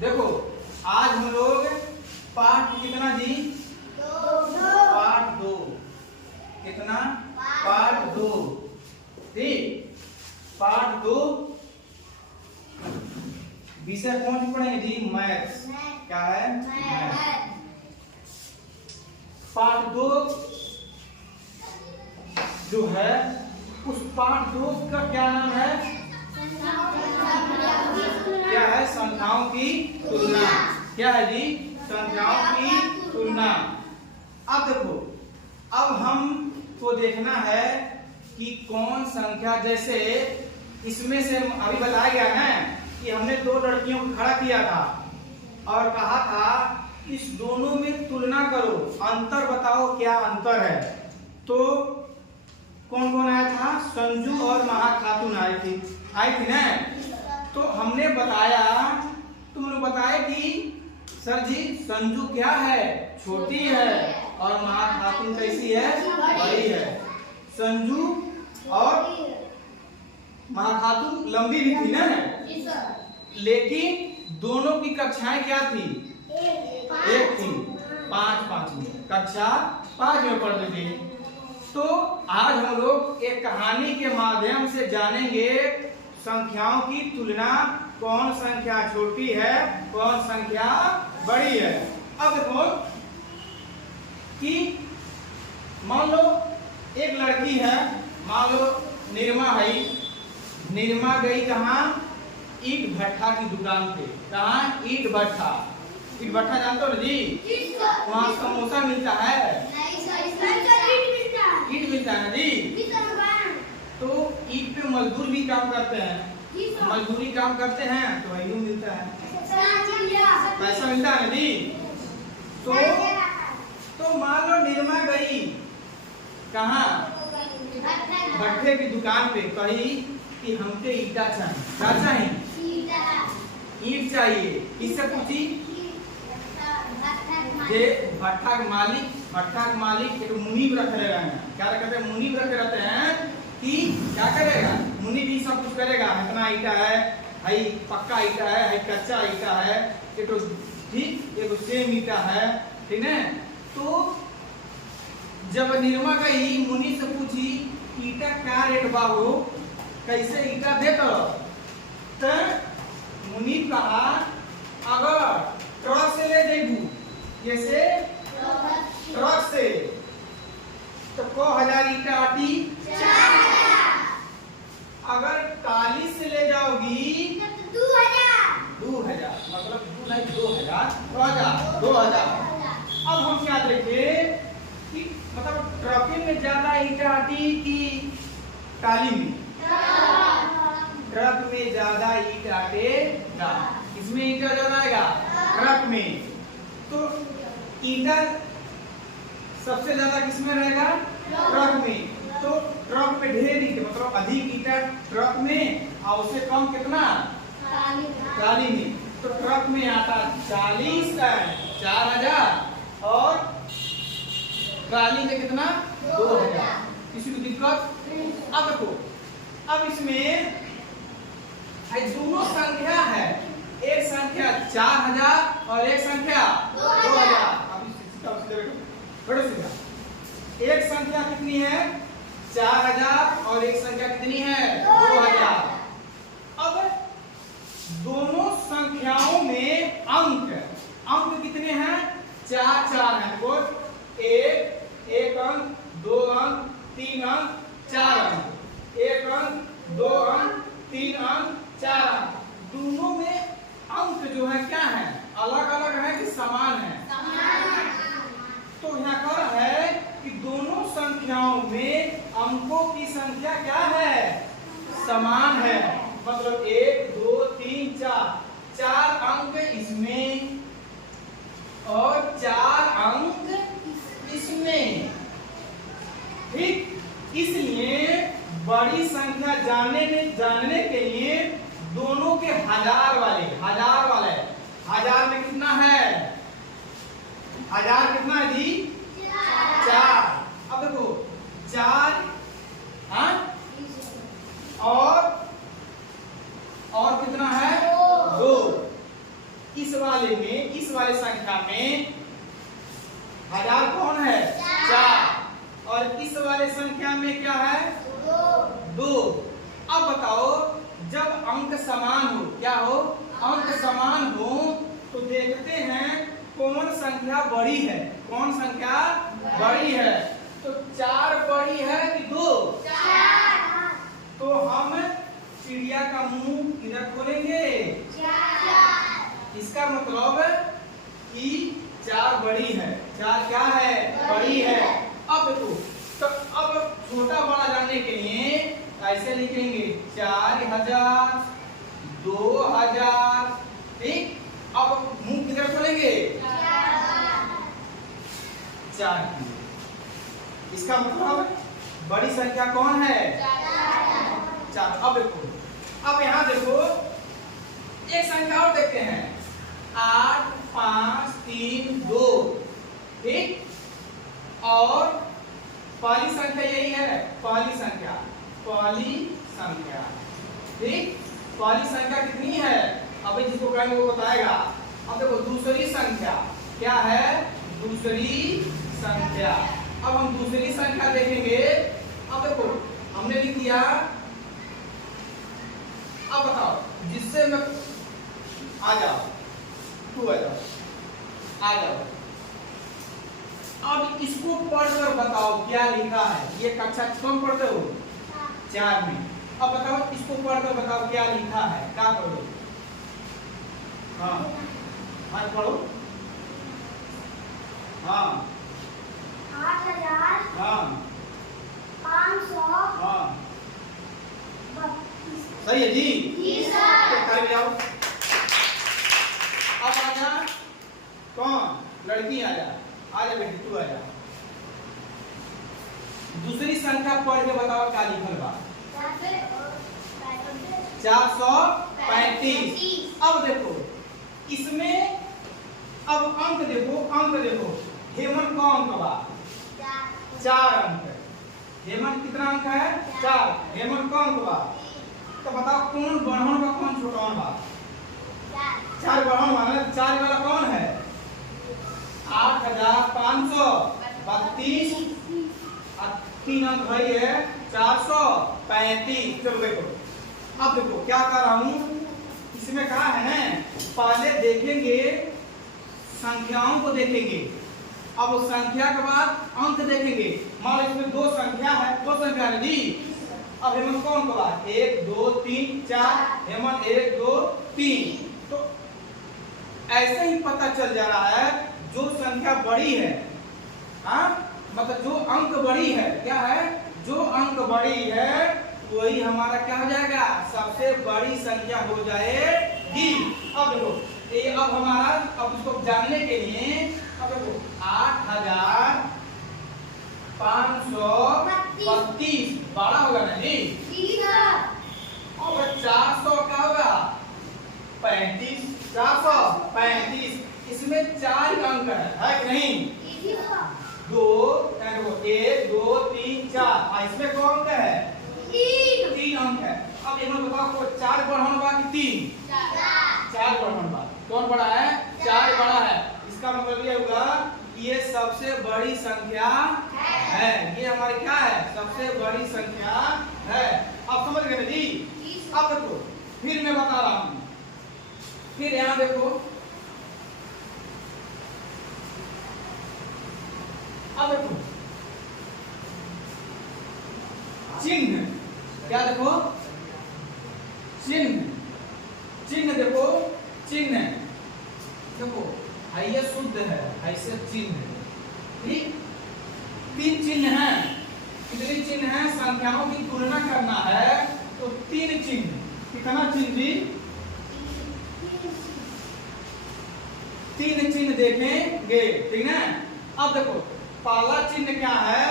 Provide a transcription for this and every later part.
देखो आज हम लोग पाठ कितना जी? पाठ 2। कितना? पाठ 2। ठीक, पाठ 2 विषय कौन सी पढ़ेंगे जी? मैथ्स। क्या है? मैथ्स। पाठ 2 जो है उस पाठ 2 का क्या नाम है? क्या है? संख्याओं की तुलना। क्या है जी? संख्याओं की तुलना। अब देखो, अब हम को देखना है कि कौन संख्या, जैसे इसमें से अभी बताया गया है कि हमने 2 लड़कियों को खड़ा किया था और कहा था इस दोनों में तुलना करो, अंतर बताओ क्या अंतर है। तो कौन कौन आया था? संजू और महा खातून आई थी ना। तो हमने बताया, तुम लोग बताए कि सर जी संजू क्या है? छोटी है और महा खातून कैसी है? बड़ी है। संजू और महा खातून लंबी भी थी ना, लेकिन दोनों की कक्षाएं क्या थी? एक थी। 5 में कक्षा 5 में पढ़ते थे। तो आज हम लोग एक कहानी के माध्यम से जानेंगे संख्याओं की तुलना, कौन संख्या छोटी है, कौन संख्या बड़ी है। अब देखो कि मान लो एक लड़की है, मान लो निर्मा है। निर्मा गई कहाँ? ईट भट्ठा की दुकान पे। कहाँ? ईट भट्ठा। ईट भट्ठा जानते हो ना जी? वहाँ समोसा मिलता है, ईट मिलता है ना जी। तो ईट पे मजदूर भी काम करते हैं, मजदूरी काम करते हैं तो वही मिलता है, पैसा मिलता है ना जी। तो मान लो निर्मा गई कहाँ? भट्ठे की दुकान पे, कही कि हमके ईटा चाहिए। क्या चाहिए? ईट चाहिए। किससे पूछी? जे भट्ठा के मालिक एक मुनीब रखे रहते हैं। क्या रखते हैं? मुनीब रखे रहते हैं कि क्या करेगा? मुनीब भी सब कुछ करेगा। इतना ईटा है, हई पक्का ईटा है, हई कच्चा ईटा है, एक ठीक, एक सेम ईटा है, ठीक है। तो जब निर्मा गई मुनि से पूछी ईटा क्या रेट बा हो, कैसे ईटा देता? तो मुनि कहा अगर ट्रक से ले जेबू, जैसे ट्रक से, तो को 1000 ईटा आटी? 4000। अगर टाली से ले जाओगी तो 2000, मतलब 2000। अब हम क्या देखें कि मतलब ट्रक में ज्यादा ईटा आटी कि टाली में? ट्रक में ज्यादा ईट आटेगा। किसमें ईटा ज्यादा आएगा? ट्रक में। तो ईटा सबसे ज्यादा किसमें रहेगा? ट्रक में। तो ट्रक में ढेर ईटा, मतलब अधिक ईटा ट्रक में, और उससे कम कितना? ट्राली में। तो ट्रक में आता 40 4000 और ट्राली में कितना? 2000। किसी को दिक्कत? अब देखो, अब इसमें दोनों संख्या है, एक संख्या 4000 और एक संख्या 2000। एक संख्या कितनी है? 4000 और एक संख्या कितनी है? 2000। अब दोनों संख्याओं में अंक कितने हैं? 4 हैं। देखो, एक अंक, 2 अंक, 3 अंक, 4 अंक। 1 अंक, 2 अंक, 3 अंक, 4 अंक। दोनों में अंक जो है क्या है? अलग अलग है कि समान है? तो यहाँ पर है कि दोनों संख्याओं में अंकों की संख्या क्या है? समान है। मतलब 1 2 3 4 अंक इसमें और 4 अंक इसमें। ठीक, इसलिए बड़ी संख्या जानने के लिए दोनों के हजार वाले 1000 में कितना है? 1000 कितना है जी? 4। अब देखो 4 और कितना है? 2। इस वाले संख्या में हजार कौन है? 4। और इस वाले संख्या में क्या है? 2। अब बताओ, जब अंक समान हो, क्या हो? अंक समान हो तो देखते हैं कौन संख्या बड़ी है। कौन संख्या बड़ी है? तो 4 बड़ी है कि 2? 4। तो हम चिड़िया का मुंह किधर खोलेंगे? 4। इसका मतलब कि 4 बड़ी है। 4 क्या है? बड़ी है। अब देखो, तो अब छोटा बड़ा जानने के लिए ऐसे लिखेंगे 4000, 2000, ठीक। अब मुंह किधर खोलेंगे? 4। इसका मतलब बड़ी संख्या कौन है? 4। अब देखो, अब यहाँ देखो, एक संख्या और देखते हैं, 8, 5, 3, 2, ठीक। और पहली संख्या यही है, पहली संख्या, ठीक। पहली संख्या कितनी है? अभी जिसको कहेंगे वो बताएगा। अब देखो, दूसरी संख्या क्या है? दूसरी संख्या। अब हम दूसरी संख्या देखेंगे। अब देखो, हमने लिख दिया। अब बताओ, जिससे मैं आ जाओ, तू आ जाओ। अब इसको पढ़कर बताओ क्या लिखा है। ये कक्षा कम पढ़ते हो? 4 में। अब बताओ, इसको पढ़कर बताओ क्या लिखा है। क्या पढ़ो? हाँ, आज पढ़ो। हाँ, 8000, हाँ, 500, हाँ, सही है जी? जी सर। ताली बजाओ। अब आजा, कौन? लड़की आजा, आजा बेटी, तू आजा। दूसरी संख्या पढ़ के बताओ क्या लिखल बा। 435। अब देखो, इसमें अब अंक देखो, हेमन का अंक बा 4 अंक। हेमन कितना अंक है? 4। हेमन का अंक बा, तो बताओ कौन बढ़न बा, कौन छोटन बा? 4 बढ़न बा ना। 4 वाला कौन है? 8532। 3 अंक भाई है 435। चलो देखो, अब देखो क्या कर रहा हूं। इसमें कहा है ना, पहले देखेंगे संख्याओं को देखेंगे, अब उस संख्या के बाद अंक देखेंगे। मान लो इसमें 2 संख्या है, 2 संख्या है जी। अब हेमन कौन को बात? 1 2 3 4। हेमन 1 2 3। तो ऐसे ही पता चल जा रहा है जो संख्या बड़ी है, हाँ, मतलब जो अंक बड़ी है, क्या है? जो अंक बड़ी है वही हमारा क्या हो जाएगा? सबसे बड़ी संख्या हो जाएगी। अब देखो, ये अब हमारा, अब उसको जानने के लिए, अब देखो 8532 बड़ा होगा ना जी? और 400 क्या होगा? 35। 435। इसमें 4 अंक है कि नहीं? 2 1 2 3 4। इसमें कौन अंक है? 3 अंक है। अब इन्होंने बताओ, 4 बढ़न बा कि 3? 4 बढ़न बा। कौन बड़ा है? 4 बड़ा है। इसका मतलब ये होगा कि ये सबसे बड़ी संख्या है। ये हमारी क्या है? सबसे बड़ी संख्या है। अब समझ गए जी? अब देखो, फिर मैं बता रहा हूं। फिर यहां देखो, अब देखो चिन्ह, क्या देखो? चिन्ह देखो, चिन्ह देखो, ये शुद्ध है, ऐसे चिन्ह, ठीक। 3 चिन्ह हैं। कितने चिन्ह हैं? संख्याओं की तुलना करना है तो 3 चिन्ह। कितना चिन्ह जी? 3 चिन्ह देखेंगे, ठीक है। अब देखो, पहला चिन्ह क्या है?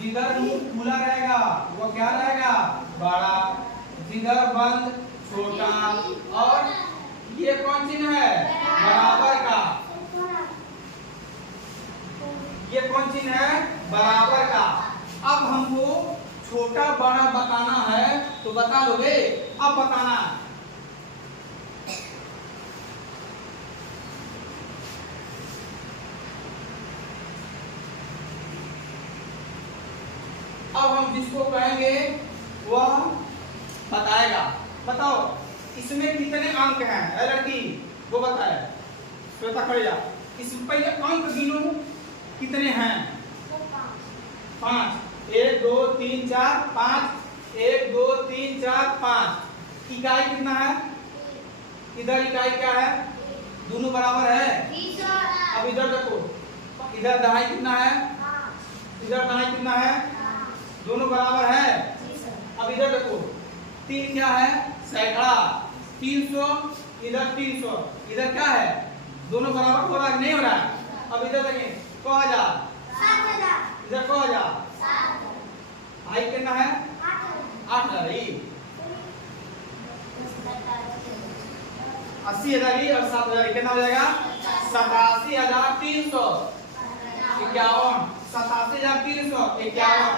जिधर मुंह खुला रहेगा वो क्या रहेगा? बड़ा। जिधर बंद छोटा। और ये कौन चिन्ह है? बराबर का। ये कौन चिन्ह है? बराबर का। अब हमको छोटा बड़ा बताना है तो बता दोगे? अब बताना, हम जिसको कहेंगे वह बताएगा। बताओ इसमें कितने अंक हैं? ए लड़की वो बताए, श्वेता खड़ी जा। इसमें पहले अंक गिनो कितने हैं? 5। 1 2 3 4 5। 1 2 3 4 5। इकाई कितना है? इधर इकाई क्या है? दोनों बराबर है। अब इधर देखो, इधर दहाई कितना है? इधर दहाई कितना है? दोनों बराबर है। अब इधर देखो 3 क्या है? सैकड़ा। 300 इधर 300, इधर क्या है? दोनों बराबर हो रहा है नहीं हो रहा है? अब इधर देखें को 1000, इधर को 1000। आई कितना है? 8000। 80,000 और 7,000 कितना हो जाएगा? 87,351। 87,351।